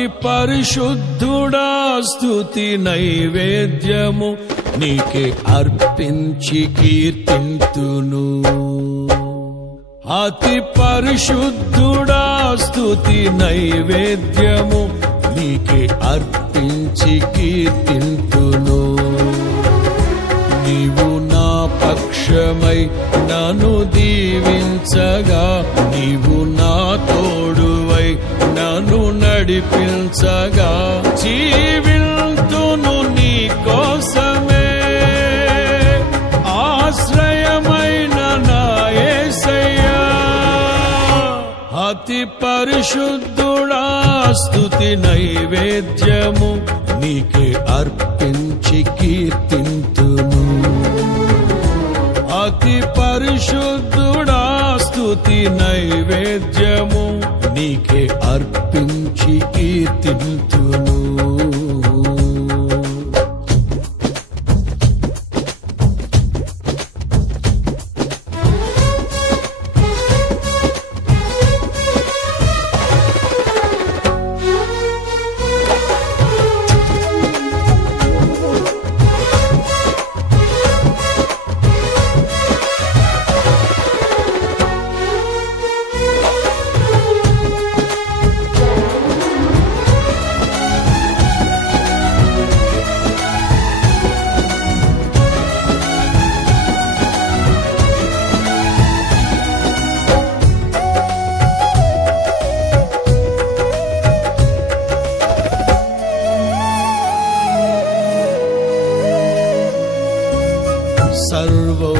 అతి పరిశుద్ధుడా స్తుతి నైవేద్యము నీకే అర్పించి కీర్తింతును. అతి పరిశుద్ధుడా స్తుతి నైవేద్యము నీకే అర్పించి కీర్తింతును. నీవు నా పక్షమై నన్ను దీవించగా, నీవు నా తోడువై నన్ను నడిపించగా, జీవింతును నీ కోసమే ఆశ్రయమైన నా యేసయ్యా. అతి పరిశుద్ధుడా స్తుతి నైవేద్యము నీకే అర్పించి కీర్తింతును. అతి పరిశుద్ధుడా స్తుతి నైవేద్యము నీకే అర్పించి కీర్తింతును.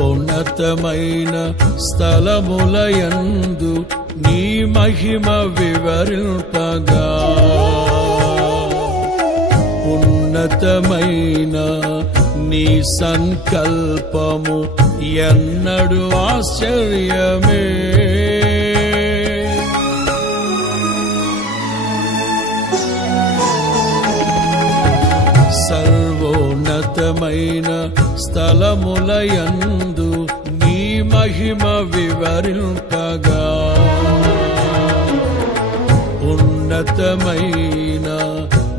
సర్వోన్నతమైన స్థలములయందు నీ మహిమ వివరింపగా, ఉన్నతమైన నీ సంకల్పము ఎన్నడు ఆశ్చర్యమే. సర్వోన్నతమైన స్థలములయందు నీ మహిమ వివరింపగా, ఉన్నతమైన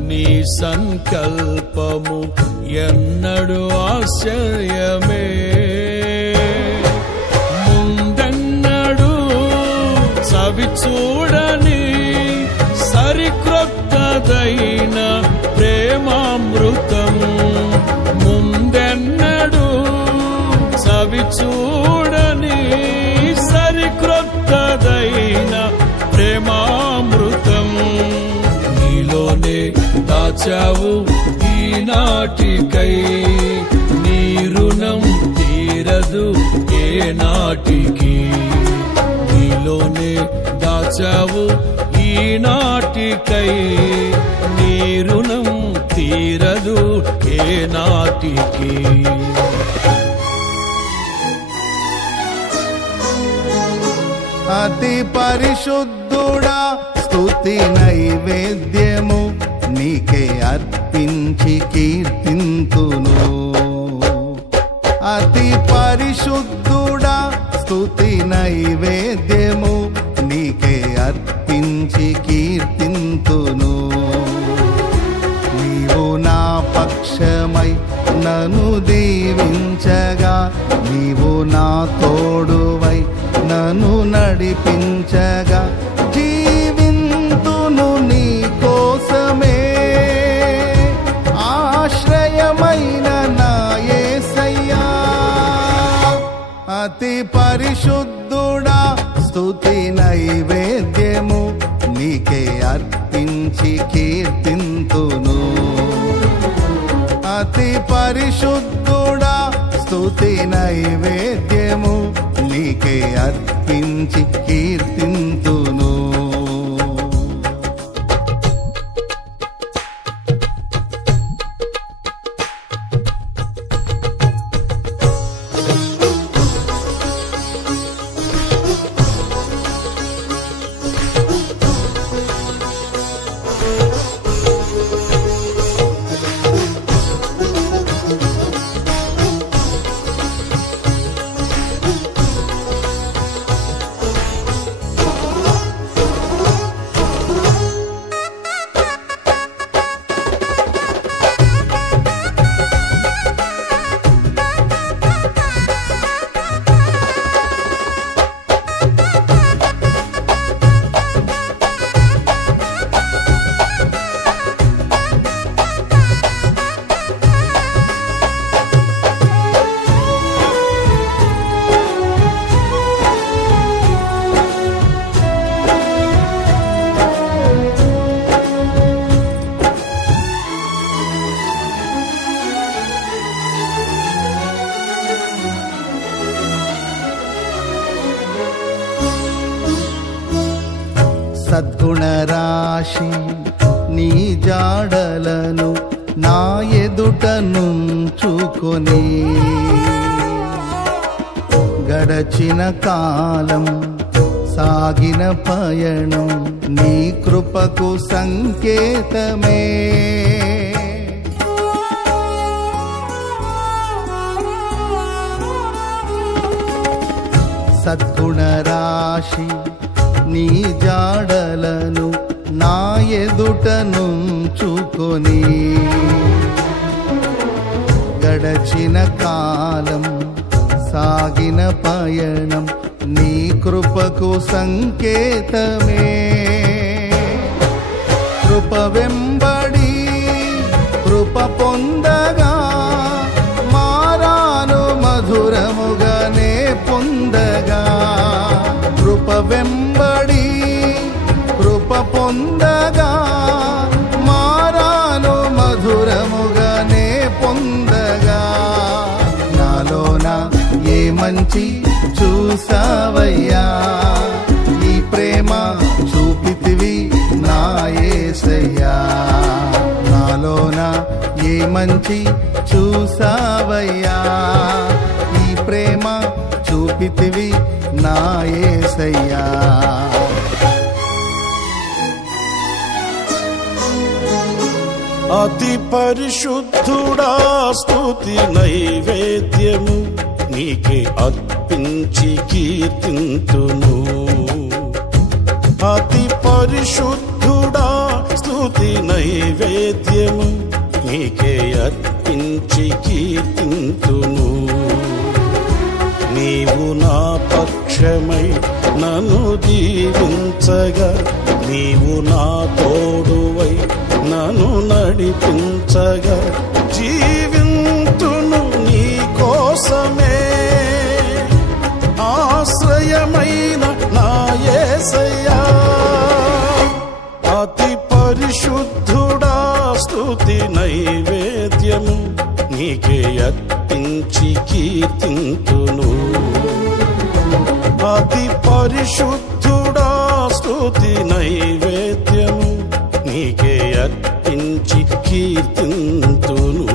నీ సంకల్పము ఎన్నడు ఆశ్చర్యమే. ముందెన్నడు చవి చూడని సరిక్రొత్తదైన ప్రేమామృతం, ముందెన్నడు చవి చూడని సరిక్రొత్తదైన ప్రేమామృతం నీలోనే దాచావు ఈనాటికై. నీ రుణం తీరదు ఏ నాటికి, నీలోనే దాచావు ఈనాటికై. నీ రుణం తీరదు ఏ నాటికి. అతి పరిశుద్ధుడా స్తుతి నైవేద్యము నీకే అర్పించి కీర్తింతును. అతి పరిశుద్ధుడా స్తుతి నైవేద్యము నీకే అర్పించి కీర్తింతును. నీవు నా పక్షమై నన్ను దీవించగా, నీవు నా తోడువై నన్ను నడిపించగా, జీవింతును నీ కోసమే ఆశ్రయమైన నా యేసయ్యా. అతి పరిశుద్ధుడా స్తుతి నైవేద్యము నీకే అర్పించి కీర్తింతును. అతి పరిశుద్ధుడా స్తుతి నైవేద్యము నీకే అర్పించి కీర్తింతును. సద్గుణరాశి నీ జాడలను నా ఎదుట నుంచుకొని గడచిన కాలం సాగిన పయనం నీ కృపకు సంకేతమే. సద్గుణరాశి నీ జాడలను నా ఎదుట నుంచుకొని గడచిన కాలం సాగిన పయనం నీ కృపకు సంకేతమే. కృప వెంబడి కృప పొందగా మారాను మధురముగానే పొందగా. కృప వెంబడి కృప పొందగా మారాను మధురముగానే పొందగా. నాలోన ఏ మంచి చూసావయ్యా, ఈ ప్రేమ చూపితివి నా యేసయ్యా. నాలోన ఏ మంచి చూసావయ్యా, ఈ ప్రేమ చూపితివి నా యేసయ్యా. అతి పరిశుద్ధుడా స్తుతి నైవేద్యము నీకే అర్పించి కీర్తింతును. అతి పరిశుద్ధుడా స్తుతి నైవేద్యము నీకే అర్పించి కీర్తింతును. నీవు నా పక్షమై నన్ను దీవించగా, నీవు నా తోడువై నన్ను నడిపించగా, జీవింతును నీ కోసమే. ఆశ్రయమైన నా యేసయ్యా, అతి పరిశుద్ధుడా స్తుతి నైవేద్యము నీకే అర్పించి కీర్తింతును. అతి పరిశుద్ధుడా స్తుతి నైవేద్యము నీకే అర్పించి కీర్తింతును.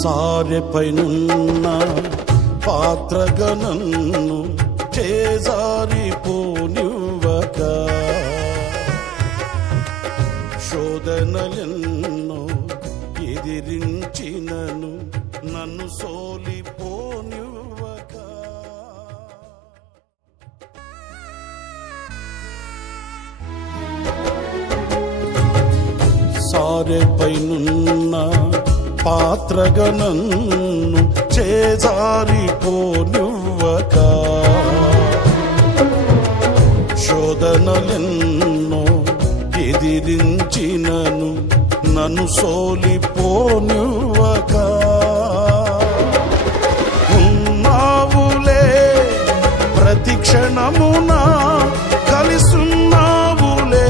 సారెపైనున్న పాత్రగా నన్ను చేజారిపోనివ్వక, శోధనలెన్నో ఎదిరించినను నన్ను సోలిపోనివ్వక. సారెపైనున్న పాత్రగా నన్ను చేజారిపోనివ్వక, శోధనలెన్నో ఎదిరించినను నన్ను సోలిపోనివ్వక. ఉన్నావులే ప్రతి క్షణమున, కలిసున్నావులే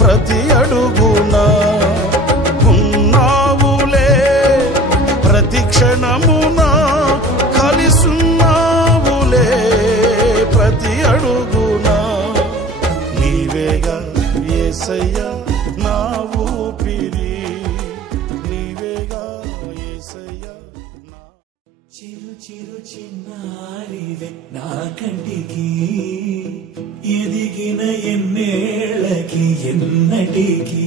ప్రతి అడుగునా. ప్రతి క్షణమున కలిసున్నావులే ప్రతి అడుగునా. నీవేగా యేసయ్యా నా ఊపిరి, నీవేగా యేసయ్యా నా. చిరు చిరు చిన్నారివే నా కంటికి, ఎదిగిన ఎన్నేళ్ళకి ఎన్నటికి.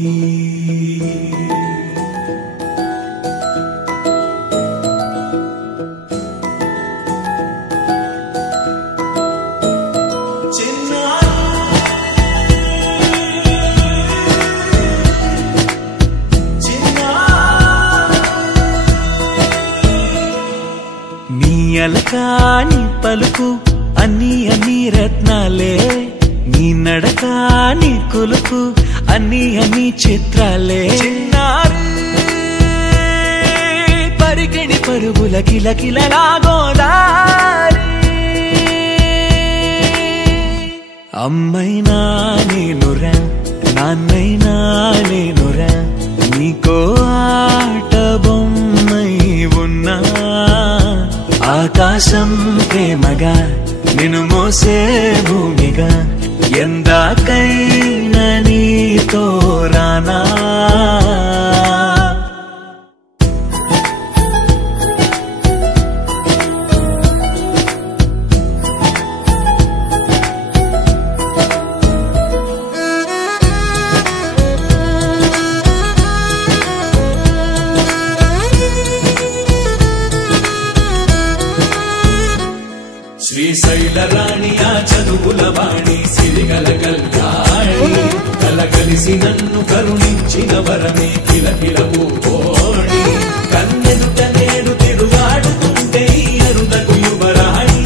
నీ పలుకు అన్ని అన్ని రత్నాలే, నీ నడక నీ కొలుకు అన్ని అన్ని చిత్రాలే. చిన్నారి పరికిణి పరుగుల కిలకిలలా గోదారి, అమ్మైనా నేనురా నాన్నైనా నేనురా, నీకో ఆట బొమ్మై ఉన్నా. ఆకాశం ప్రేమగా నిన్ను మోసే భూమిగా, ఎందాకైనా నీతో రానా. శ్రీశైల రాణి ఆ చదువుల వాణి, సిరిగల కళ్యాణి, కలగలిసి నన్ను కరుణించిన వరమే కిలకిల పూకోణి. కన్నెదుట నేడు తిరుగాడుతుంటే అరుదకు యువరాణి,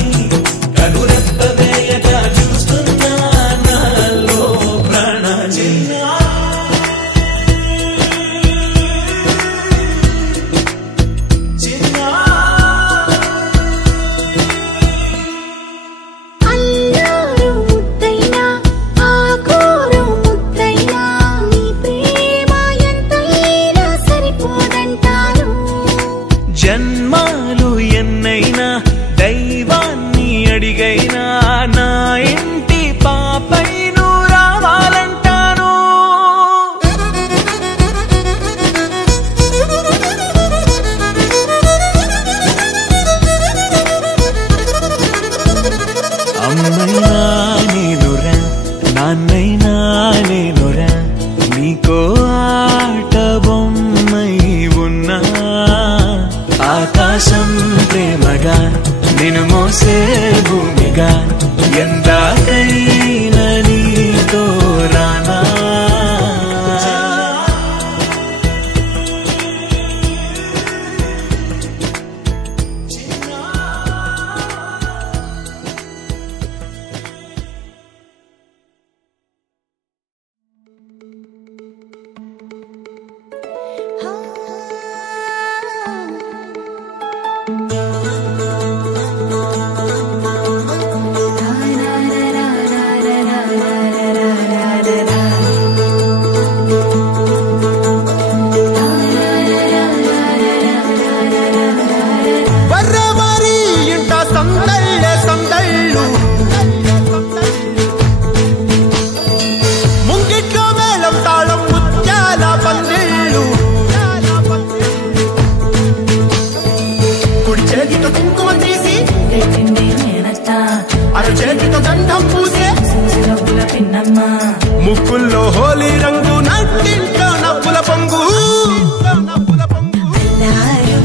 కనురెప్ప వేయగా చూస్తున్నా నాలో ప్రాణ. జన్మాలు ఎన్నైనా దైవాన్ని అడిగైనా, నా ఇంటి పాపై నువ్వు రావాలంటాను. అమ్మైనా నేనురా నాన్నైనా నేనురా, నీకో ఆట బొమ్మై ఉన్నా. ఆకాశం ప్రేమగా నిన్ను మోసే భూమిగా, ఎందాకైనా నీతో రానా. ముక్కుల్లో హోలీ రంగు, నట్టింట్లో నవ్వుల పొంగు.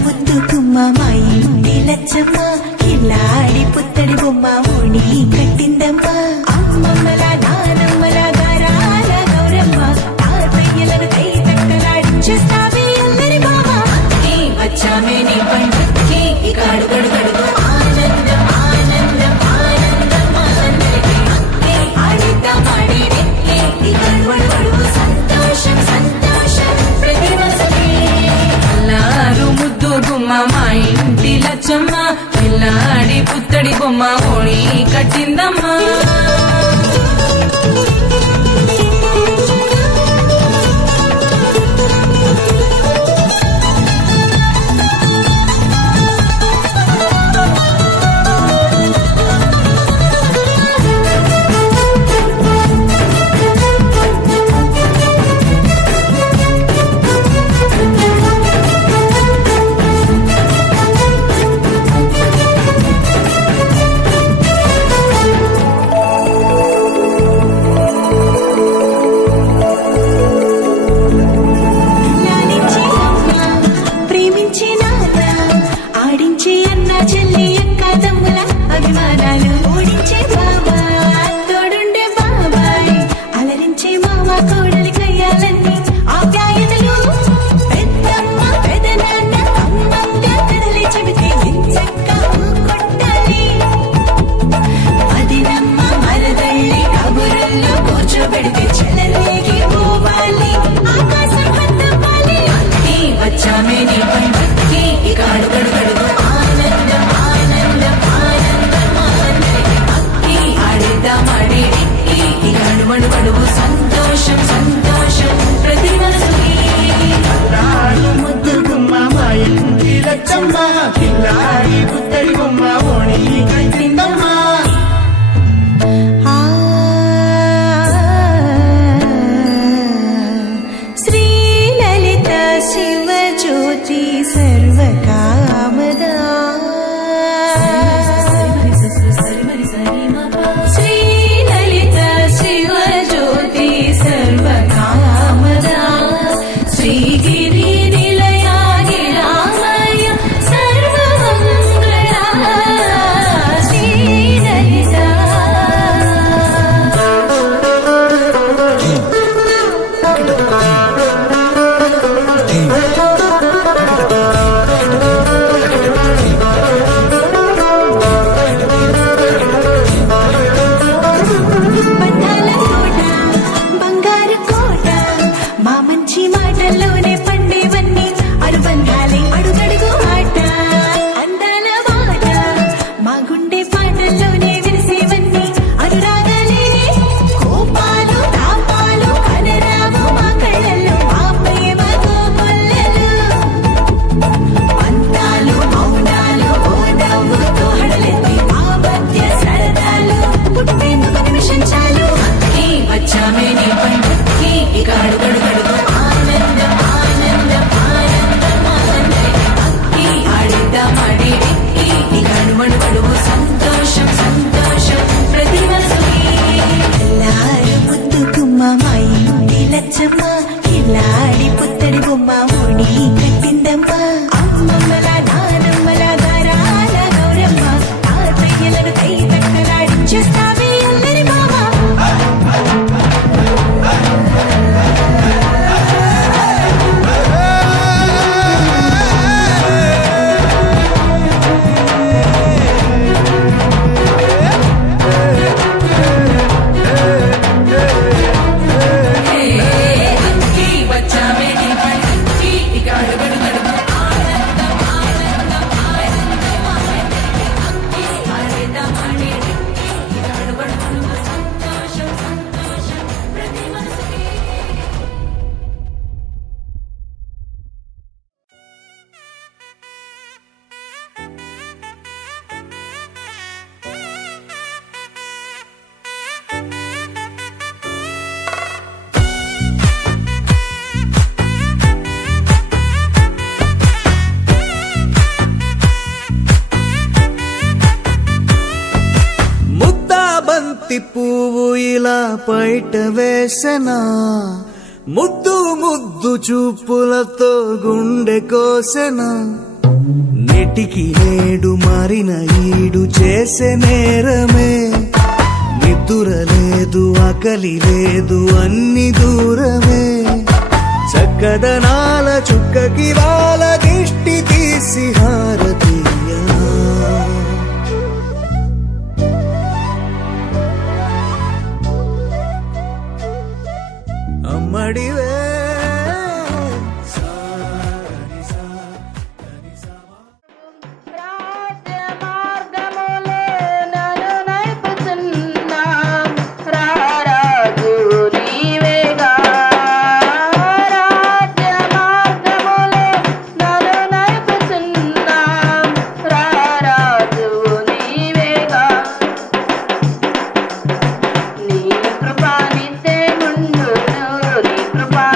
ముందు గుమ్మ మా ఇంటి లచ్చమ్మ, కిల్లాడి పుత్తడి బొమ్మ ఓడి కట్టిందమ్మ. అమ్మమ్మల నానమ్మల గారాల గౌరమ్మ, తాతయ్యలను కై తక్కలాడించేస్తావే అల్లరి బావ. వచ్చామే నీ పండుకి కడుగడు కడుగు, ఆనందం ఆనందం ఆనందం అందరికీ. ఆడిద్దాం ఆడిరే సంతోషం సంతోషం ప్రతి మనసుకి. అల్లారు ముద్దు గుమ్మ మా ఇంటి లచ్చమ్మ, పిల్లాడి పుత్తడి బొమ్మ ఓడి కట్టిందమ్మా. పెద్దమ్మ పెదనాన్న అమ్మంగా కదలి చెబితే ఇంచక్క కొట్టాలి. పువ్వు ఇలా పైట వేసెనా ముద్దు ముద్దు చూపులతో గుండె కోసెనా నెటికి నేడు మారిన ఈడు చేసే నేరమే నిద్ర లేదు ఆకలి లేదు అన్ని దూరమే చక్కదనాల చుక్కకి వాళ్ళ దిష్టి తీసి హారతీయనా అమ్మడివే కృపా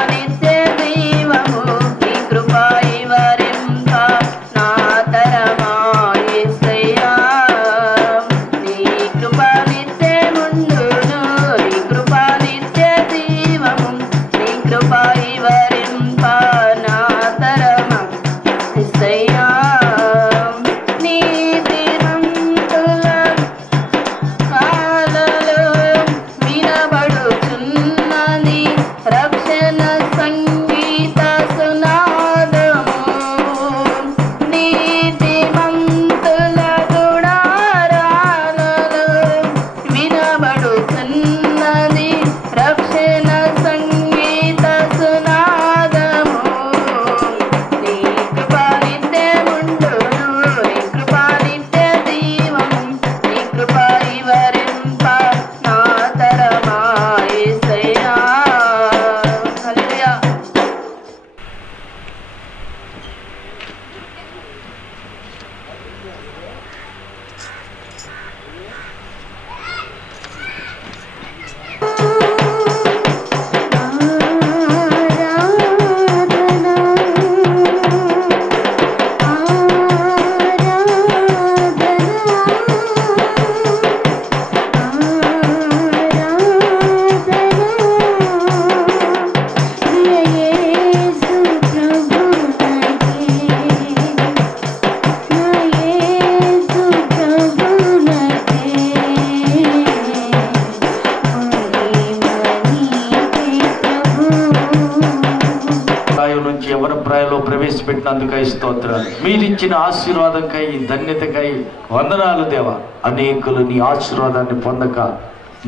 యవ్వన ప్రాయంలో ప్రవేశపెట్టినందుకై స్తోత్రాలు. మీరిచ్చిన ఆశీర్వాదంకై, ధన్యతకై వందనాలు దేవా. అనేకులు నీ ఆశీర్వాదాన్ని పొందక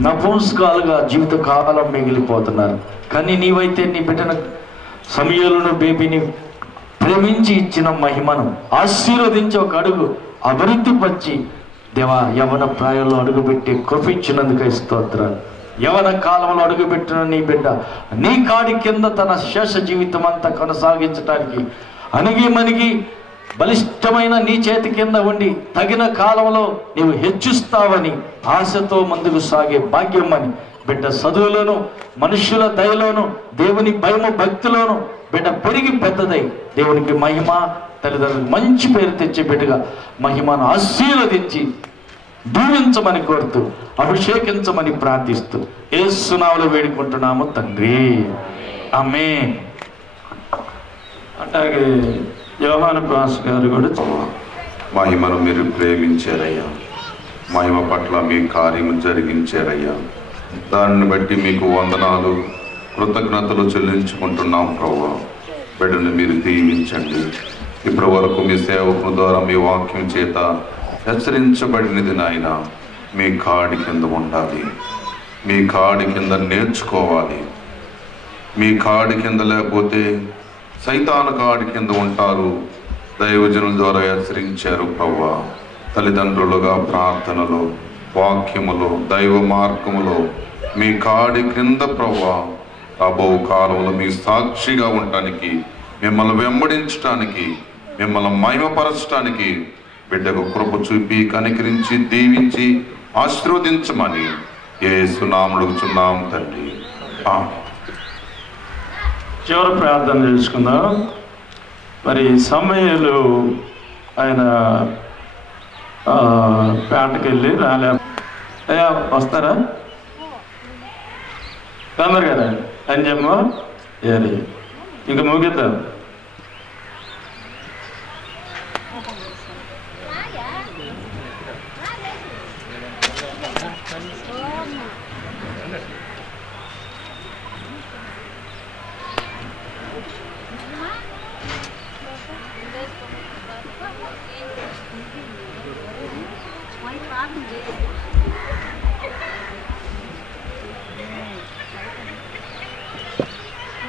నపుంసకాలుగా జీవితకాలం మిగిలిపోతున్నారు. కానీ నీవైతే నీ బిడ్డను సమయాలను బేబీని ప్రేమించి ఇచ్చిన మహిమను ఆశీర్వదించి ఒక అడుగు అభివృద్ధి పరిచి దేవా యవ్వన ప్రాయంలో అడుగుపెట్టి కృపించినందుకై స్తోత్రాలు. యవ్వన కాలంలో అడుగుపెట్టిన నీ బిడ్డ నీ కాడి కింద తన శేష జీవితం అంతా కొనసాగించడానికి అణిగి బలిష్టమైన నీ చేతి కింద ఉండి తగిన కాలంలో నీవు హెచ్చిస్తావని ఆశతో ముందుకు సాగే భాగ్యం అని బిడ్డ చదువులోను, మనుష్యుల దయలోను, దేవుని భయము భక్తిలోను బిడ్డ పెరిగి పెద్దదై దేవునికి మహిమ, తల్లిదండ్రులకు మంచి పేరు తెచ్చే బిడ్డగా మహిమను ఆశీర్వదించి దీవించమని కోరుతూ అభిషేకించమని ప్రార్థిస్తూ యేసు నామములో వేడుకుంటున్నాము తండ్రి, ఆమేన్. అట్లాగే యోహాను పాస్ గారు కూడా మహిమను మీరు ప్రేమించారయ్యా, మహిమ పట్ల మీ కార్యము జరిగించారయ్యా. దానిని బట్టి మీకు వందనాలు, కృతజ్ఞతలు చెల్లించుకుంటున్నాం ప్రభువా. బిడ్డను మీరు దీవించండి. ఇప్పటి వరకు మీ సేవకుల ద్వారా మీ వాక్యం చేత హెచ్చరించబడినది నాయన. మీ కాడి కింద ఉండాలి, మీ కాడి కింద నేర్చుకోవాలి. మీ కాడి కింద లేకపోతే సైతాను కాడి కింద ఉంటారు. దైవజనుల ద్వారా హెచ్చరించారు ప్రభువా. తల్లిదండ్రులుగా ప్రార్థనలో, వాక్యములో, దైవ మార్గములో మీ కాడి క్రింద ప్రభువా రాబో కాలంలో మీ సాక్షిగా ఉండటానికి, మిమ్మల్ని వెంబడించటానికి, మిమ్మల్ని మహిమపరచటానికి బిడ్డకు కృప చూపి కనికరించి దీవించి ఆశీర్వదించమని యేసు నామములో అడుగుచున్నాం తండ్రి. చివరి ప్రార్థన చేసుకుందాం. మరి సమయాలు ఆయన పేటకి వెళ్ళి రాలే వస్తారా తొందరగా అని చెప్పమా ఏరి ఇంక ముగిద్దాం.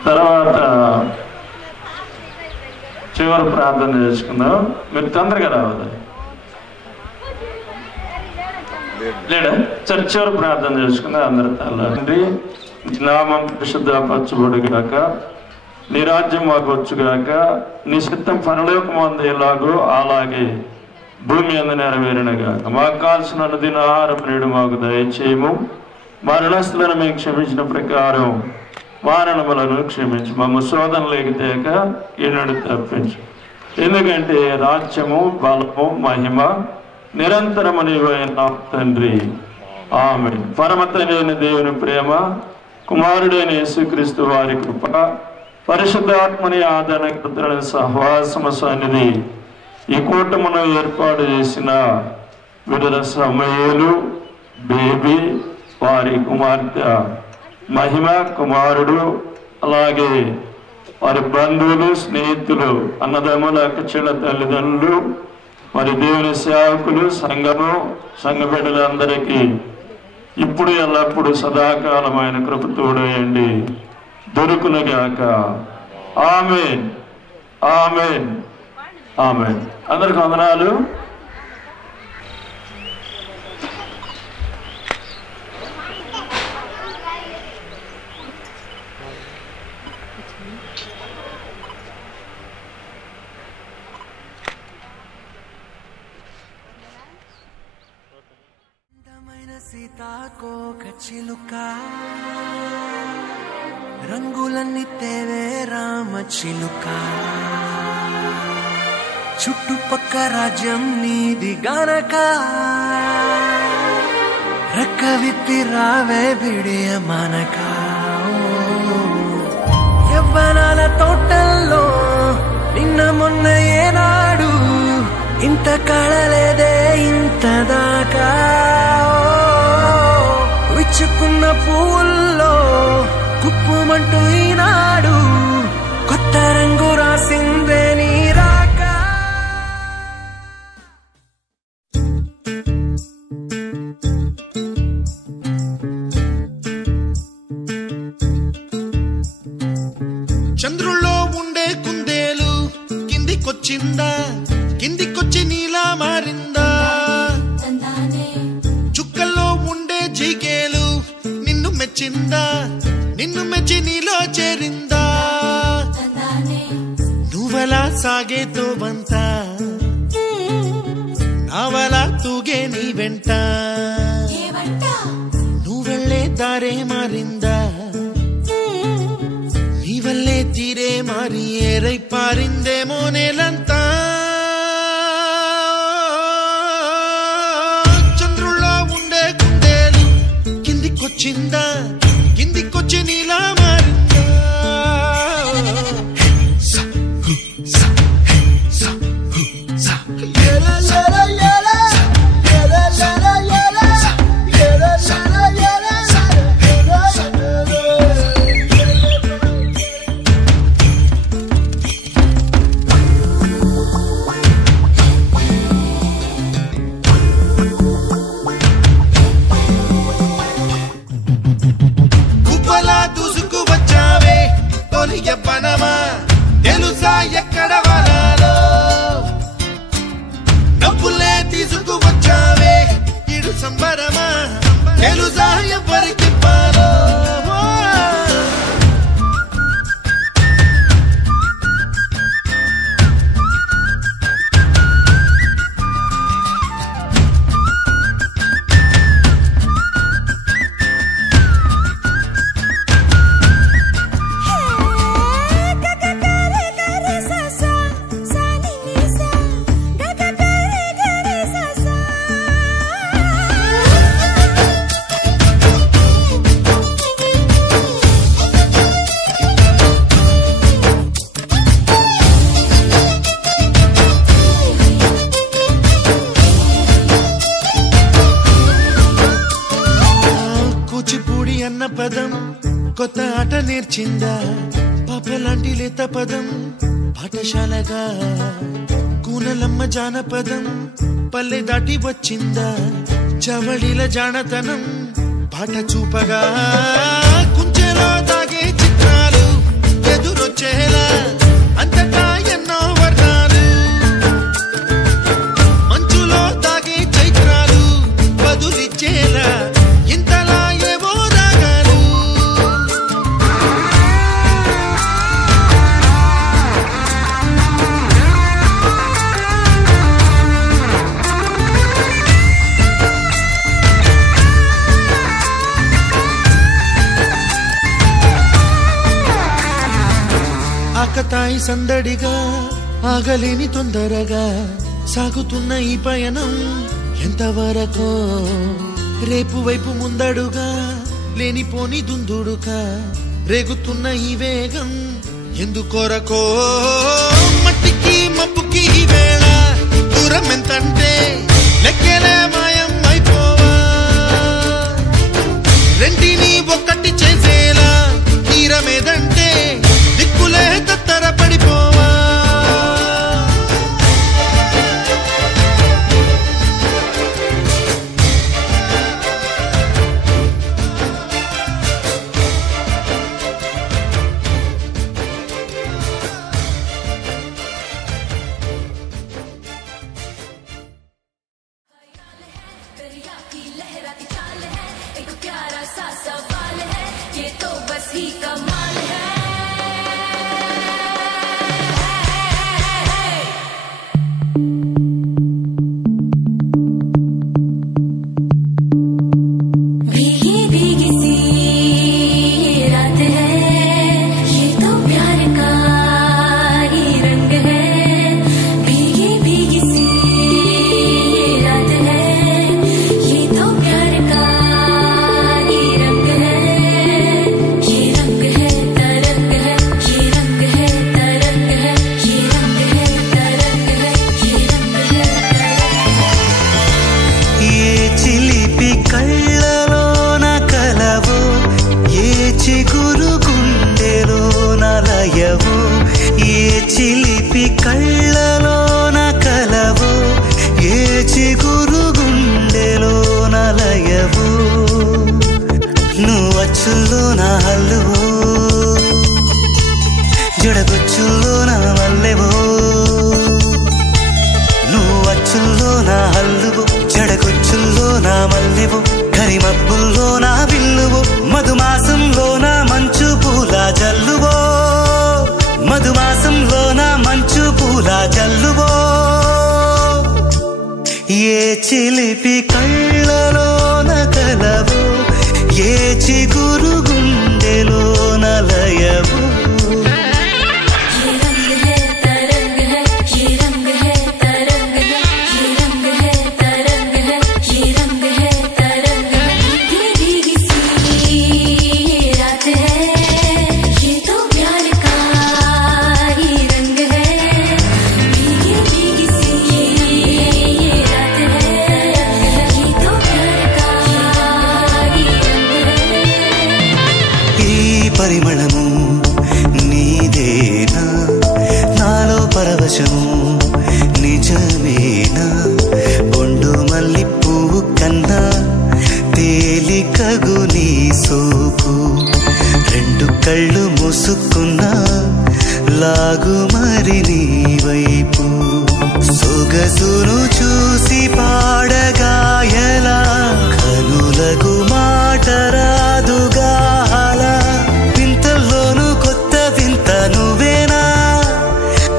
తర్వాత చివరి ప్రార్థన చేసుకుందాం. మీరు తొందరగా రావాలి లేడా? సరే చివరి ప్రార్థన చేసుకుందాం. అందరి తల్లి నామం పరిశుద్ధపరచబడుగాక, నీ రాజ్యం మాకు వచ్చుగాక, నీ చిత్తం పరలోకమందు ఎలాగో అలాగే భూమి అందు నెరవేరునుగాక. మాకు కాల్సిన అనుదిన ఆహారం నేడు మాకు దయచేయము. మా రుణస్తులను మేము క్షమించిన ప్రకారం వారణములను క్షమించు. మమ్మ శోధనలోకి తేక ఈనాడు తప్పించు. ఎందుకంటే రాజ్యము, బలము, మహిమ నిరంతరము నీవైన తండ్రి, ఆమేన్. పరమతండ్రి దేవుని ప్రేమ, కుమారుడైన యేసుక్రీస్తు వారి కృప, పరిశుద్ధాత్మని ఆదరణ సహవాసము సన్నిధి ఈ కూటమును ఏర్పాటు చేసిన విడుదల సమయాలు బేబీ, వారి కుమార్తె మహిమ, కుమారుడు, అలాగే వారి బంధువులు, స్నేహితులు, అన్నదమ్ముల, అక్కచెల్ల తల్లిదండ్రులు, మరి దేవుని సేవకులు, సంఘము, సంఘ బిడ్డలందరికీ ఇప్పుడు ఎల్లప్పుడు సదాకాలమైన కృప తోడేయండి దొరుకునుగాక. ఆమేన్, ఆమేన్, ఆమేన్. అందరికి వందనాలు. సీతాకోక చిలుక రంగులన్నీ తేవే రామ చిలుక, చుట్టుపక్క రాజ్యం నీది గనక, రెక్క విప్పి రావే బిడియ మనక. యవ్వనాల తోటల్లో నిన్న మొన్న ఏనాడు ఇంత కళలేదే ఇంత దాకా. విచ్చుకున్న పూల్లో కుప్పుమంటూ ఈనాడు కొత్త రంగు చంద్రుల్లో ఉండే కుందేలు కిందికొచ్చిందా, కిందికొచ్చి నీలా మారిందా? చుక్కల్లో ఉండే జీకేలు నిన్ను మెచ్చిందా, నిన్ను మెచ్చి నీలో చేరిందా? నువ్వలా సాగేతో బంత, నావలా తూగే నీ వెంట, నువ్వెళ్ళే దారే మారిందా, నీ వల్లే తీరే మారి ఏరై పారిందేమో నేలంతా. చంద్రుల్లో ఉండే కుందేలు కిందికొచ్చిందా, కిందికొచ్చి నీలా మారిందా? తెలుసా ఎక్కడ వనాలో డబ్బులే తీసుకువచ్చావే ఇడు సంబరమా, తెలుసా ఎవరికి పాలో? అన్న పదం కొత్త ఆట నేర్చిందా, పాపలాంటి లేత పదం పాఠశాలగా, కూనలమ్మ జానపదం పల్లె దాటి వచ్చిందా, చవళిల జానతనం పాట చూపగా, కుంచెలో దాగే చిత్రాలు ఎదురొచ్చేలా అంతటా ఎన్నో వర్ణాలు, మంచులో దాగే చైత్రాలు బదులిచ్చేలా ఇంతలా ఆకతాయి సందడిగా ఆగలేని తొందరగా సాగుతున్న ఈ పయనం ఎంతవరకో, రేపు వైపు ముందడుగా లేనిపోని దుందుడుగా రేగుతున్న ఈ వేగం ఎందుకొరకో? మట్టికి మబ్బుకి వేళ దూరం ఎంతంటే లెక్కలే మాయం అయిపోవా, రెంటిని ఒక్కటి చేసేలా తీరమేదంటే దిక్కులే తత్తర పడిపోవా. ये तो बस ही कमाल है। జడగొచ్చుల్లో నా మల్లెవో నువ్వు అచ్చుల్లో నా హల్లువో జడగొచ్చుల్లో నా మల్లెవో కరిమబ్బుల్లో నా విల్లువో మధుమాసంలో నా మంచు పూల జల్లువో మధుమాసంలో నా మంచు పూల జల్లువో ఏ చిలిపి కళ్ళలోన కలవో ఏ చిగురు గుండెలోన లయవో పరిమళము నీదేనా నాలో పరవశము నిజమేనా బొండు మల్లి పువ్వు కన్నా తేలికగు నీ సోకు రెండు కళ్ళు మూసుకున్నా లాగు మరి నీ వైపు సొగసును చూసి పాడగాయలా కనులకు మాట రాదుగా నువ్వేనా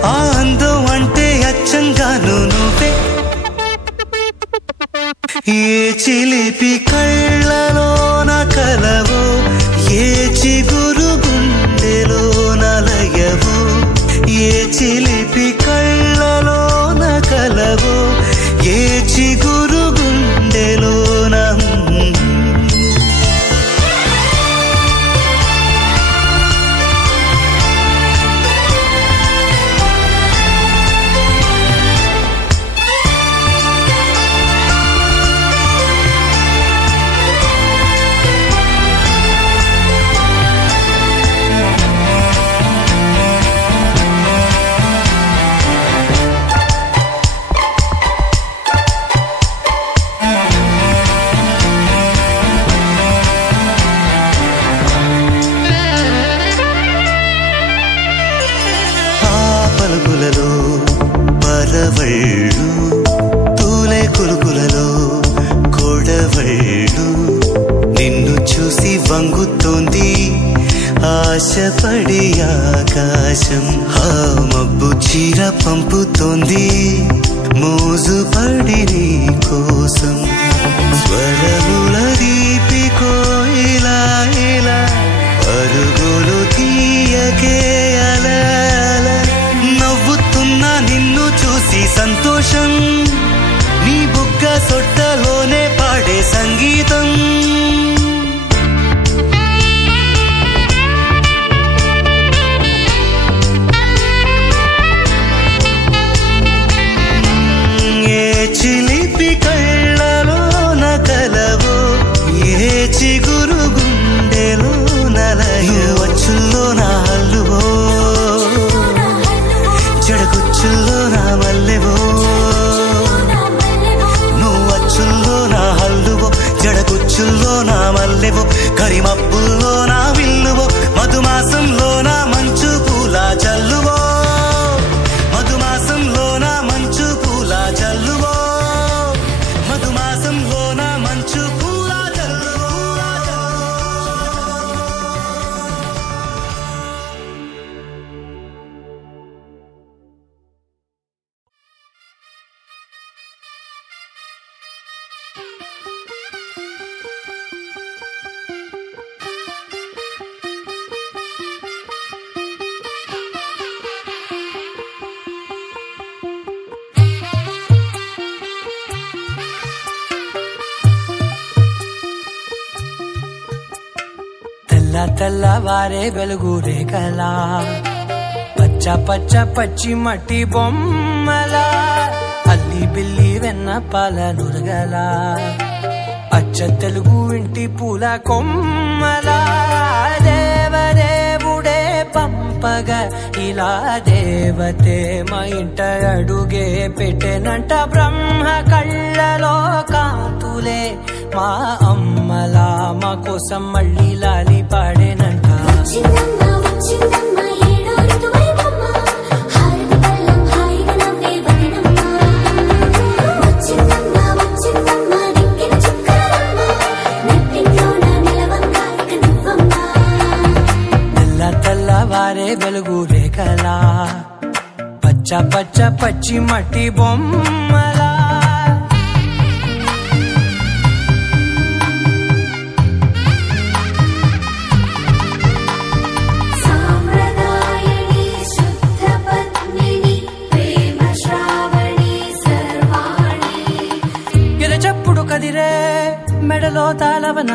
ఆ అందం అంటే అచ్చంగాను నువ్వే ఏ చిలిపి కళ్ళలోన కలవో ఏ చిగురు గుండెలోన లయవో ఏ చిలిపి కళ్ళలోన కలవో ఏ చిగురు గుండెలోన పరవళ్ళు తూలే కులుకులలో కొడవళ్ళు నిన్ను చూసి వంగుతోంది ఆశపడి ఆకాశం ఆ మబ్బు చీర పంపుతోంది మోజుపడి నీ కోసం స్వరముల దీపి కోయిలా ఇలా అరుగులు తీయకే అలా నవ్వుతున్నా నిన్ను చూసి సంతోషం నీ బుగ్గ సొట్టలోనే పాడే సంగీతం ఏ చిలిపి కళ్ళలోన కలవో ఏ చిగురు గుండెలోన లయవచ్చుల్లో నా హల్లువో జడగొచ్చుల్లో నా మల్లెవో నువ్వచ్చుల్లో నా హల్లువో జడగొచ్చుల్లో నా మల్లెవో కరిమబ్బుల్లో నా విల్లువో మధుమాసంలో నా మంచు పూల జల్లువో మధుమాసంలో నా మంచు పూల జల్లువో మధుమాసంలో నా మంచు పూల జల్లువో తెల్లవారే వెలుగు రేఖలా పచ్చ పచ్చ పచ్చి మట్టి బొమ్మలా అల్లి బిల్లి వెన్న పాల నురగలా అచ్చ తెలుగు ఇంటి పూల కొమ్మలా దేవదేవుడే పంపగా ఇలా దేవతే మా ఇంట అడుగే పెట్టెనంట బ్రహ్మ కళ్ళలో కాంతులే మా అమ్మలా మా కోసం మళ్ళీ లాలి పాడేనంట. వచ్చిందమ్మా వచ్చిందమ్మా ఏడో ఋతువు వెలుగు రేఖలా పచ్చ పచ్చ పచ్చి మట్టి బొమ్మలా కదిరే మెడలో తాళవన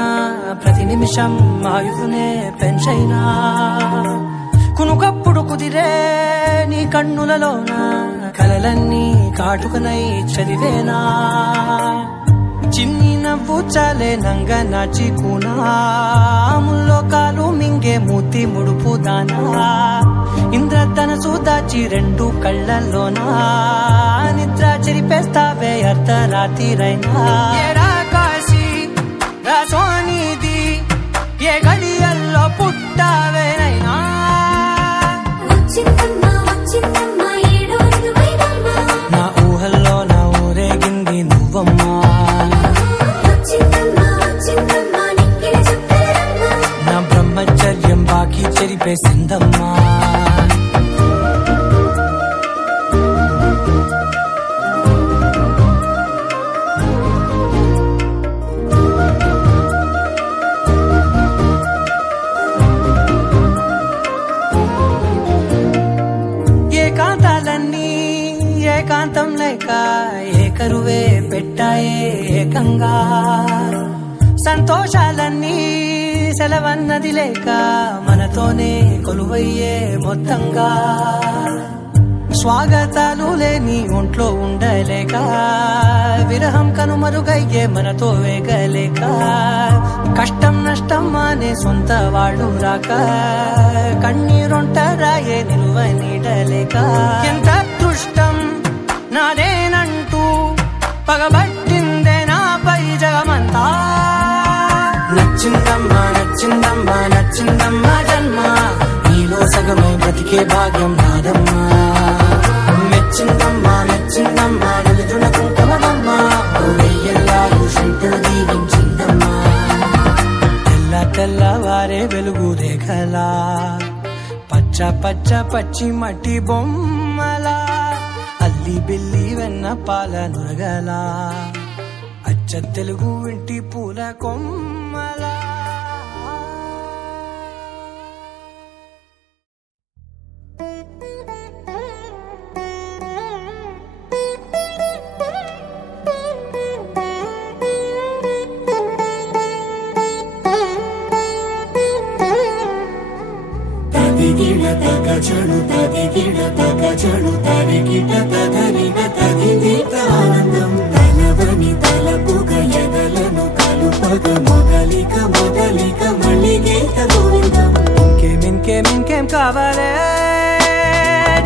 ప్రతి నిమిషం ఆయుధునే పెంచైనా కునుకప్పుడు కుదిరే నీ కన్నులలోన కలలన్నీ కాటుకనై చదివేనా చిన్ని నవ్వు చాలే నంగ నాచి కూనాముల్లో కాలు మింగే మూతి ముడుపు దానా ఇంద్రధనసు దాచి రెండు కళ్ళల్లోనా నిద్ర చెరిపేస్తావే అర్ధరాత్రిరైనా ఏరా కాశీ రాసోనిది ఏ గడియల్లో పుట్టావేనైనా నా ఊహల్లో నా ఊరేగింది నువ్వమ్మా నా బ్రహ్మచర్యం బాకీ చెరిపేసిందమ్మా ఏకాంతం లేక ఏకరువే పెట్టాయే ఏకంగా సంతోషాలన్నీ సెలవన్నది లేక మనతోనే కొలువయ్యే మొత్తంగా స్వాగతాలు లేని ఒంట్లో ఉండలేక విరహం కనుమరుగయ్యే మనతో వేగలేక కష్టం నష్టం అనే సొంత వాళ్ళు రాక కన్నీరొంటరాయే నిలువ నీడలేక ఎంత అదృష్టం నాదేనంటూ పగబట్టిందే నాపై జగమంతా నచ్చిందమ్మా నచ్చిందమ్మా నచ్చిందమ్మా జన్మ నీలో సగమై బ్రతికే భాగ్యం నాదమ్మా మెచ్చిందమ్మా మెచ్చిందమ్మా నిలుదున కుంకుమమ్మా వెయ్యల్లాలు శంకులు దీవించిందమ్మా తెల్ల తెల్లవారే వెలుగు రేఖలా పచ్చ పచ్చ పచ్చి మట్టి బొమ్మలా అల్లి బిల్లి వెన్న పాల నురగలా అచ్చ తెలుగు ఇంటి పూల కొమ్మలా తదిగిడ తగచడు తదిగిడ తగచడు తరిగిట తదరిన తదిదీత ఆనందం తలవని తలపుగ ఎదలను కలుపగ మొదలిక మొదలిక మళ్ళీ గీత గోవిందం ఇంకేం కావాలే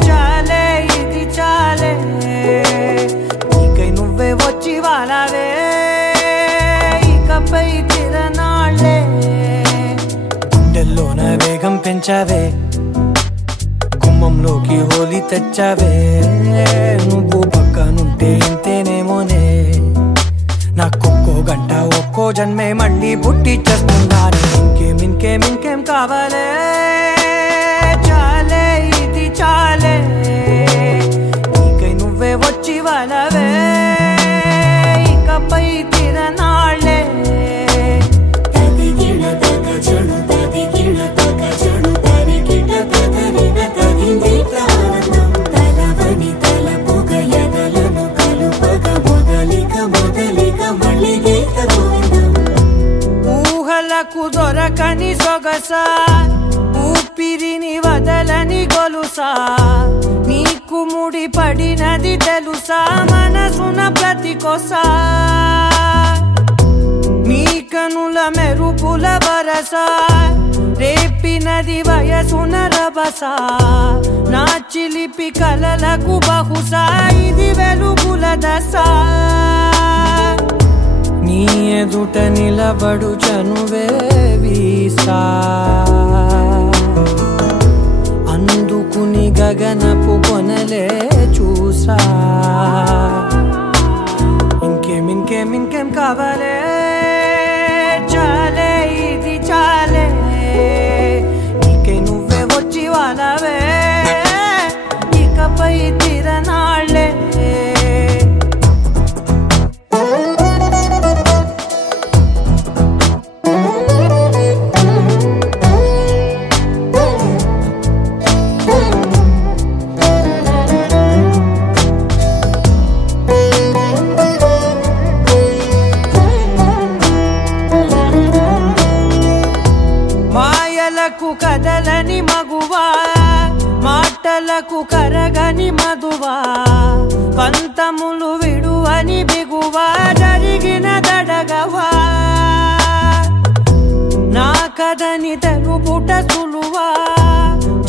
చాలే ఇది చాలే నీకై నువ్వే వచ్చి వాలావే ఇకపై తిరనాళ్ళే గుండెల్లోన వేగం పెంచావే గుమ్మంలోకి హోలీ తెచ్చావే నువ్వు పక్కనుంటే ఇంతేనేమోనే నాకొక్కో గంట ఒక్కో జన్మే మళ్ళీ పుట్టి చేస్తున్నాను ఇంకేం కావాలే చాలే ఇది చాలే నీకై నువ్వే వచ్చి వాళ్ళవే ఇకపై తిరనాళ్ళే తదిగిడ తగచడు తదిగిడ తగచడు తరిగిట తదరిన తదిదీత ఆనందం తలవని తలపుగ ఎదలను కలుపగ మొదలిక మొదలిక మళ్ళీ గీత గోవిందం ఊహలకు దొరకని సొగసా ఊపిరిని వదలని గొలుసా నీకు ముడి పడినది తెలుసా మనసున ప్రతి కొసా నీ కనుల మెరుపుల వరస రేపినది వయసున రభస నా చిలిపి కలలకు బహుశా ఇది వెలుగుల దశ నీ ఎదుట నిలబడు చనువే వీసా అందుకుని గగనపు కొనలే చూసా ఇంకేం కావాలే చాలే ఇది చాలే నీకే నువ్వే వచ్చి వాళ్ళవే కలలకు కరగని మధువా పంతములు విడువని బిగువా జరిగిన దడగవా నా కదని తెలుపుట సులువా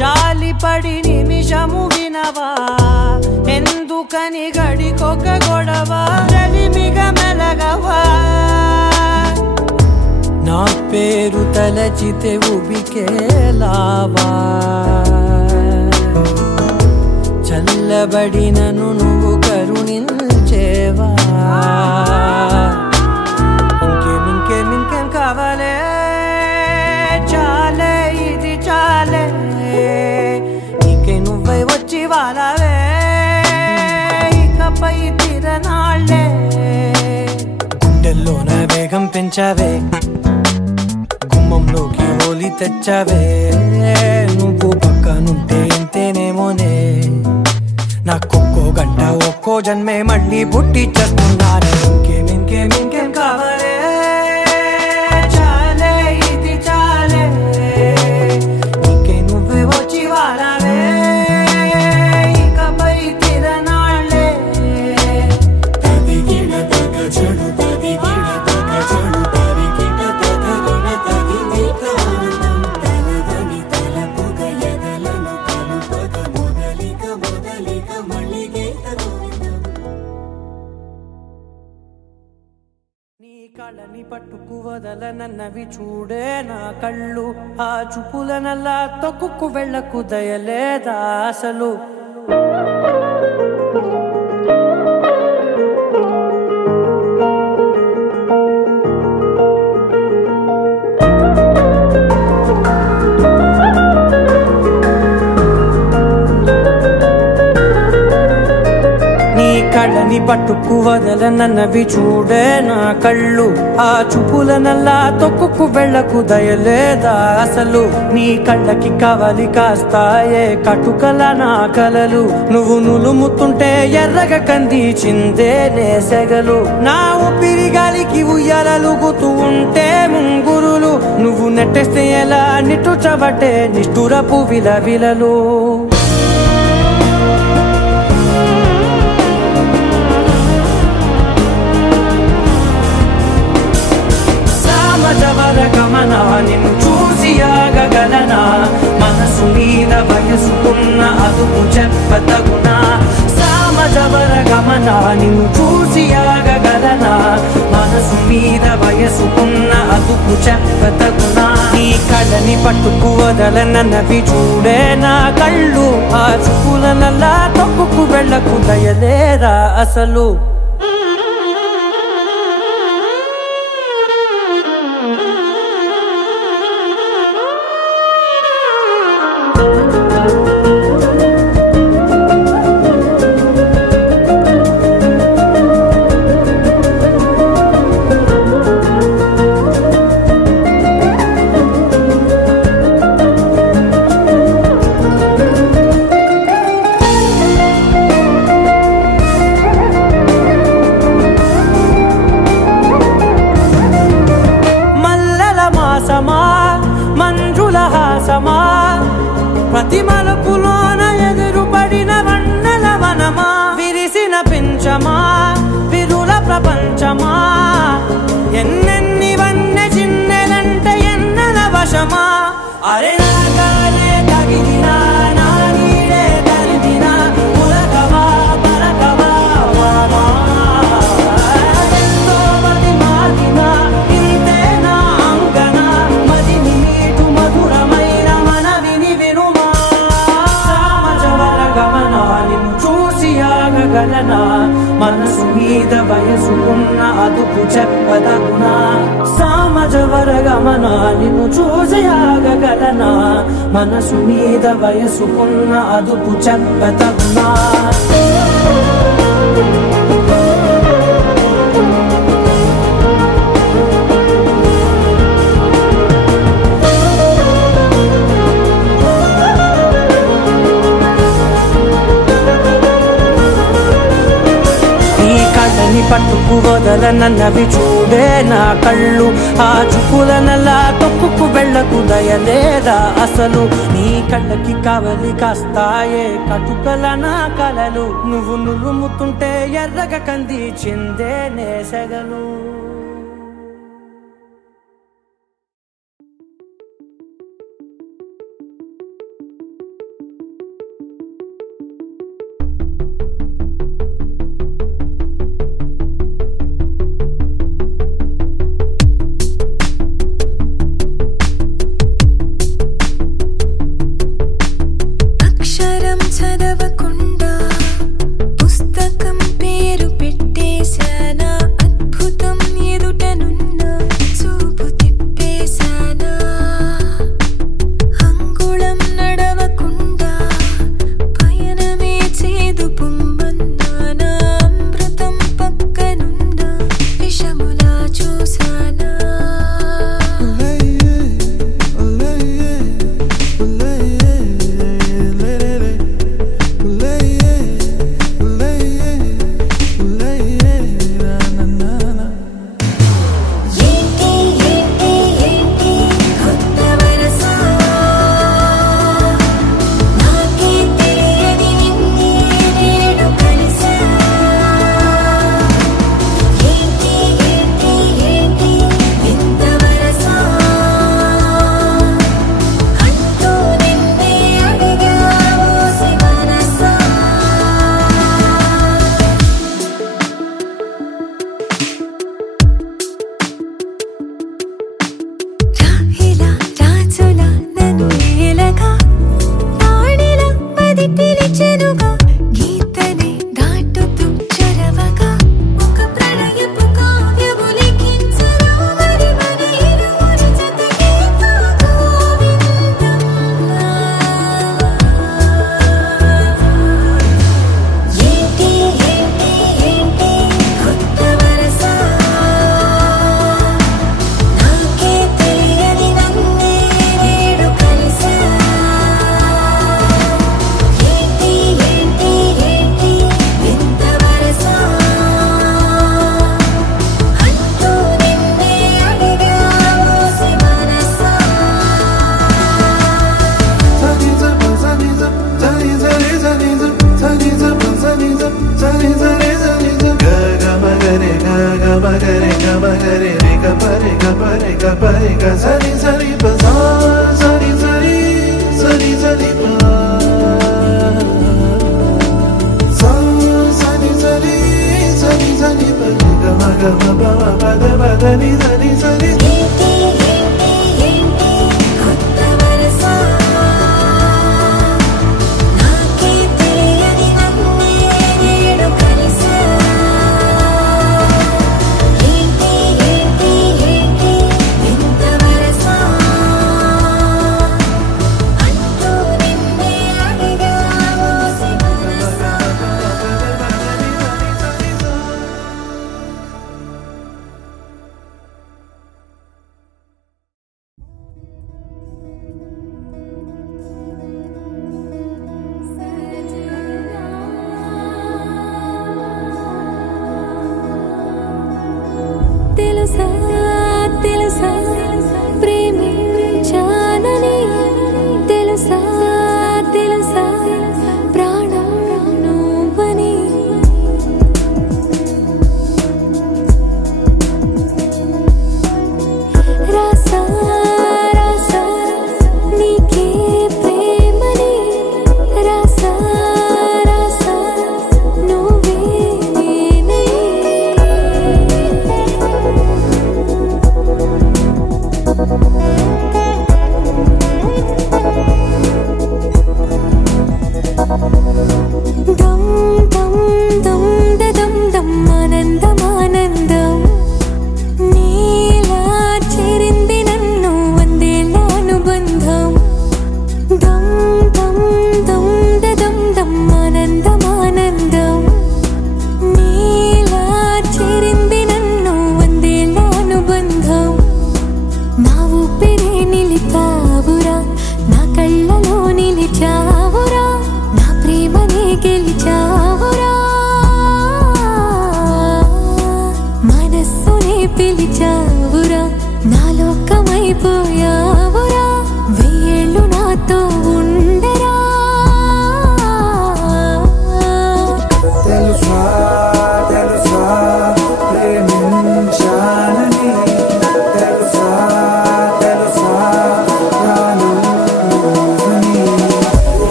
జాలిపడి నిమిషము వినవా ఎందుకని గడికొక గొడవ రలిమిగ మెలగవా నా పేరు తలచితే ఉబికేలావా చల్లబడినను నువ్వు కరుణించేవా ఇంకేం కావాలే చాలే ఇది చాలే నీకే నువ్వే వచ్చి వాలవే ఇకపై తిరనాళ్ళే గుండెల్లోన వేగం పెంచావే గుమ్మంలోకి హోలీ తెచ్చావే నువ్వు పక్కనుంటే ఎంతేనేమోనే నాకొక్కో గంట ఒక్కో జన్మే మళ్ళీ పుట్టి చేస్తున్నారే ఇంకేం కావాలే చాలే ఇది చాలే నీకే నువ్వే వచ్చి వాలవే ఇకపై తిరనాళ్ళే తదిగిన తగ చెడు తదిగిన తగ చెడు తరిగిన తగరిన తగిందిట ఆనందం తలవని తలపుగ ఎదలను కలుపగ మొదలిక మళ్ళీ గీత గోవిందం నీ కళ్ళని పట్టుకు వదలనన్నవి చూడే నా కళ్ళు ఆ చూపులనల్లా తొక్కుకు వెళ్ళకు దయలేదా అసలు కళ్ళని పట్టుకు వదలనన్నవి చూడే నా కళ్ళు ఆ చూపులనల్లా తొక్కుకు వెళ్ళకు దయలేదా అసలు నీ కళ్ళకి కవలి కాస్తాయే కటుకల నా కలలు నువ్వు నులుముతుంటే ఎర్రగ కంది చిందే నేసెగలు నా ఊపిరి గాలికి ఉయ్యాలలుగుతూ ఉంటే ముంగురులు నువ్వు నెట్టేస్తే ఎలా నిట్టుచబట్టే నిష్ఠురపు విలవిలలు గమన నిన్ను చూసి ఆగగలనా మనసు మీద వయసుకున్న అదుపు చెప్పతగునా సామజవర గమన నిన్ను చూసి ఆగగలనా మనసు మీద వయసుకున్న అదుపు చెప్పతగునా నీ కళ్ళని పట్టుకు వదలనన్నవి చూడే నా కళ్ళు ఆ చూపులనల్లా తొక్కుకు వెళ్ళకు దయలేరా అసలు ప్రతి మలుపులోన ఎదురుపడిన వన్నెల వనమా విరిసిన పించమా విరుల ప్రపంచమా ఎన్నెన్ని వన్నె చిన్నెలంటే ఎన్నెల వశమా అరే నాగాలే తగిలినా నా నీడే తరిదినా పులకవా పలకవా వామా ఎంతో మది మాదినా ఇంతే నా అంగన మదిని మీటు మధురమైన మనవిని వినుమా సామజవర గమన నిన్ను చూసి ఆగగలనా మనసు మీద వయసుకున్న అదుపు చెప్పదగునా సామజవర గమన నిన్ను చూసి ఆగగలనా మనసు మీద వయసుకున్న అదుపు చెప్పదగునా నీ పట్టుకు వదలనన్నవి చూడే నా కళ్ళు ఆ చుకులనలా తొక్కుకు వెళ్ళకు దయలేదా అసలు నీ కళ్ళకి కావలి కాస్తాయే కటుకల నా కలలు నువ్వు నులుముతుంటే ఎర్రగ కంది చిందే నేసగలు అక్షరం చదవకుండా పుస్తకం పేరు పెట్టేశానా అద్భుతం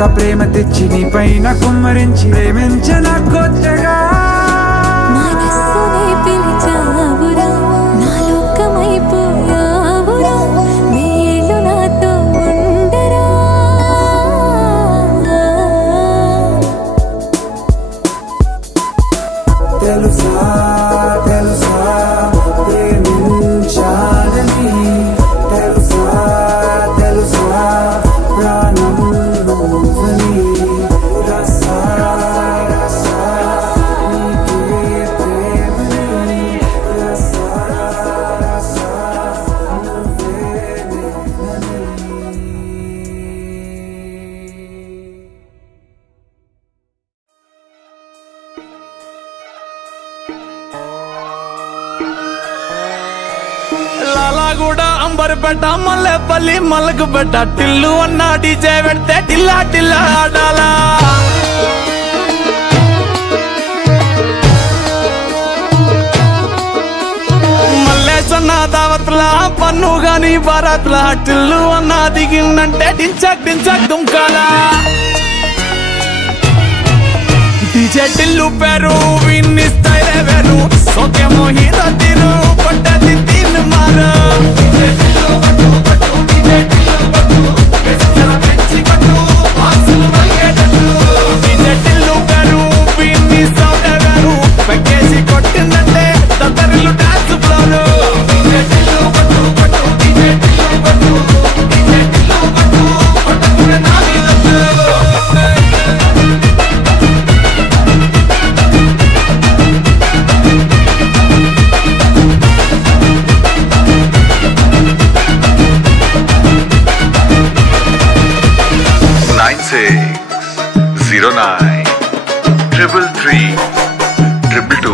కొత్త ప్రేమ తెచ్చి నీ పైన కుమ్మరించి ప్రేమించిన కొత్తగా మనస్సునే పిలిచావురా నా లోకమైపోయావురా నీళ్ళు నాతో ఉండరా తెలుసా తెలుసా ప్రేమించాలని తెలుసా తెలుసా ప్రాణం నువ్వని రసా రసా నీకే ప్రేమని రసా రసా నువ్వే లాలాగూడ అంబర్పేట మల్లెపల్లి మల్లకుపేట టిల్లు అన్న డీజే పెడితే టిల్లా టిల్లా ఆడాలా మల్లేసన్న దావత్ల పన్ను గాని భారత్ల టిల్లు అన్న దిగిందంటే డించక్ డించక్ దుంకాలా డీజే టిల్లు పేరు విన్ని స్టైల్ వేరు సోకేమో హీరో తీరు పట్టది తీన్ మారు డీజే టిల్లు పట్టు పట్టు డీజే టిల్లు పట్టు వెచ్చన పెంచి పట్టు వాసులు మల్గేటట్టు డీజే టిల్లు పేరు విన్ని సౌండ్ వేరు పెక్కేసి కొట్టిందంటే తత్తరిల్లు డాన్స్ ఫ్లోర్ డీజే టిల్లు పట్టు పట్టు డీజే టిల్లు పట్టు డీజే టిల్లు పట్టు పట్టుకునే నా మీద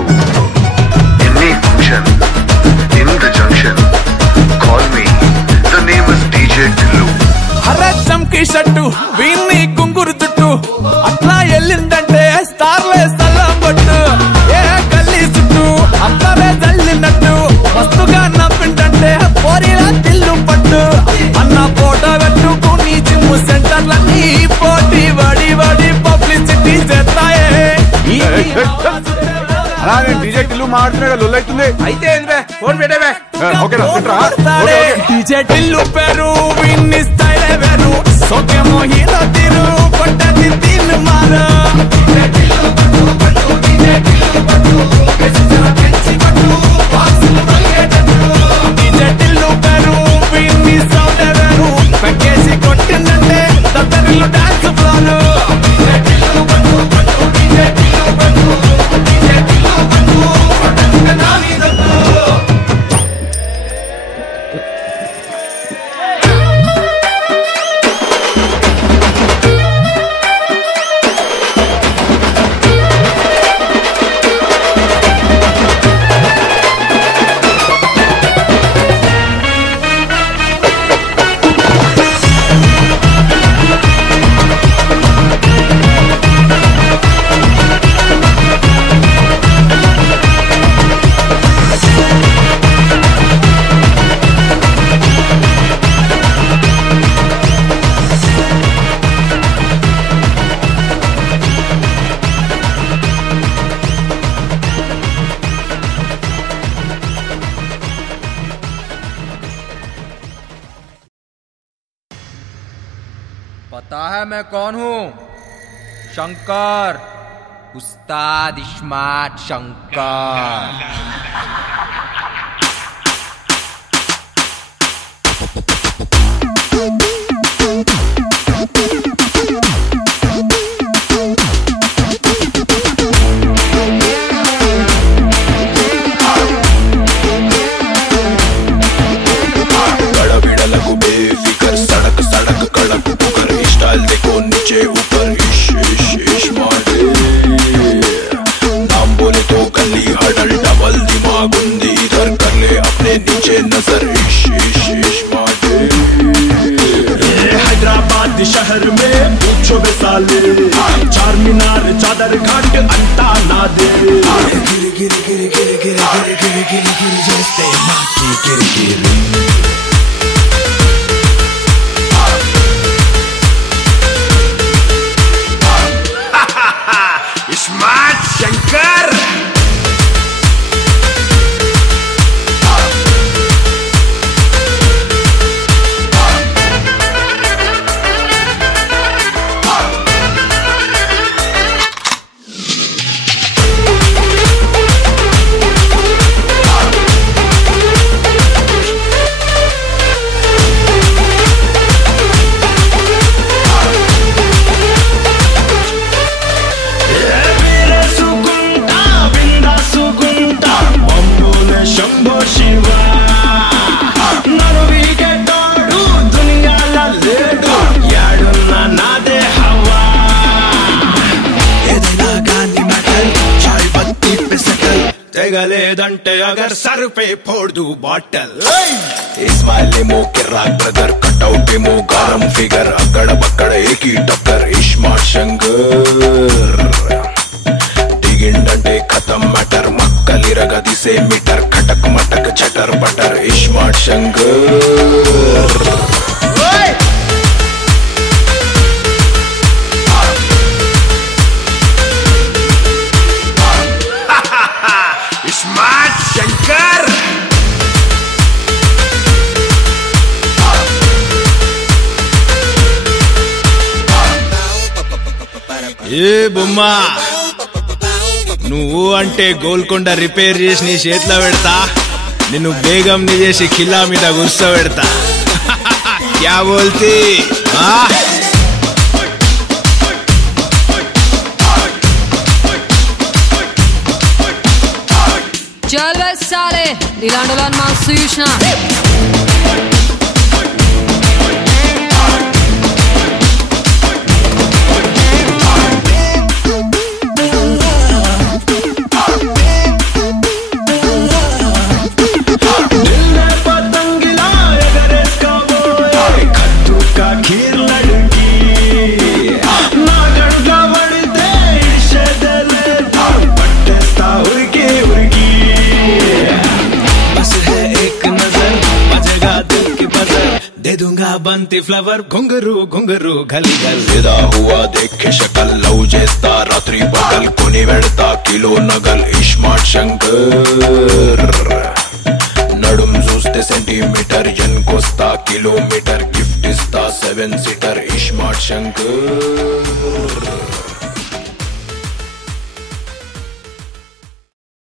Any function in the junction, call me. The name is DJ Tillu. Hare చంకి షట్టు వీన్ని కుంగురు చుట్టు అట్లా ఎల్లిందంటే స్టార్లే సల్లం పట్టు ఏ గల్లీ చుట్టూ అట్లనే జల్లినట్టు మస్తుగా నవ్విందంటే పోరిలా తిల్లు పట్టు అన్న ఫోటో పెట్టుకుని జిమ్ సెంటర్లన్నీ పోటీ వడి వడి పబ్లిసిటీ చేస్తాయే డీజే టిల్లు మాట్లాడుతున్నా లొల్లైతుంది అయితే ఫోన్ పెట్టేవే డీజే టిల్లు పేరు విన్ని స్టైల్ వేరు సోకేమో హీరో తీరు పట్టది తీన్ మారు డీజే టిల్లు పట్టు పట్టు డీజే టిల్లు పట్టు వెచ్చన పెంచి పట్టు వాసులు మల్గేటట్టు డీజే టిల్లు పేరు విన్ని సౌండ్ వేరు పెక్కేసి కొట్టిందంటే తత్తరిల్లు డాన్స్ ఫ్లోర్ డీజే టిల్లు పట్టు పట్టు డీజే టిల్లు పట్టు డీజే టిల్లు పట్టు పట్టుకునే నా మీద पता है मैं कौन हूँ? शंकर, उस्ताद इस्मार्ट शंकर। नीचे ऊपर इश इश इश मारे नाम बोले तो गली हडल डबल दिमाग उंदी इधर कर ले अपने नीचे नजर इश इश इश मारे हैदराबाद शहर में पूछो बेसाले चार मीनार चादर घाट अंटा ना दे गिर गिर गिर गिर गिर गिर गिर गिर गिर जैसे माटी गिर गिर ఇస్మార్ట్ శంకర్ లేదంటే అగర్ సర్ పే फोड़ दूं బాటల్ ఇస్మాయిలేమో కిరాక్ బ్రదర్ కట్అవుట్ ఏమో గారం ఫిగర్ అక్కడ బక్కడ ఏకీ టక్కర్ ఇస్మార్ట్ శంకర్ దిగిండంటే ఖతం matter మక్కలిరగ దిసే metre Cuttack మటక్ చటర్ butter iSmart Shankar iSmart Shankar ఏ బొమ్మా నువ్వు అంటే గోల్కొండ రిపేర్ చేసి నీ చేతిలో పెడతా నిన్ను బేగం నీ చేసి ఖిల్లా మీద కూర్చోబెడతా క్యా బోల్తీ चल बे साले इलांडोलान मास्टर यूशना बंती फ्लावर घुंगरू घुंगरू गली गल विदा हुआ देखे शकल लव చేస్తా రాత్రి పగల్ కొని వెడతా కిలో నగల్ ఇస్మార్ట్ శంకర్ నడుం చూస్తే సెంటీమీటర్ ఎన్కొస్తా కిలోమీటర్ గిఫ్ట్ ఇస్తా 7 సీటర్ ఇస్మార్ట్ శంకర్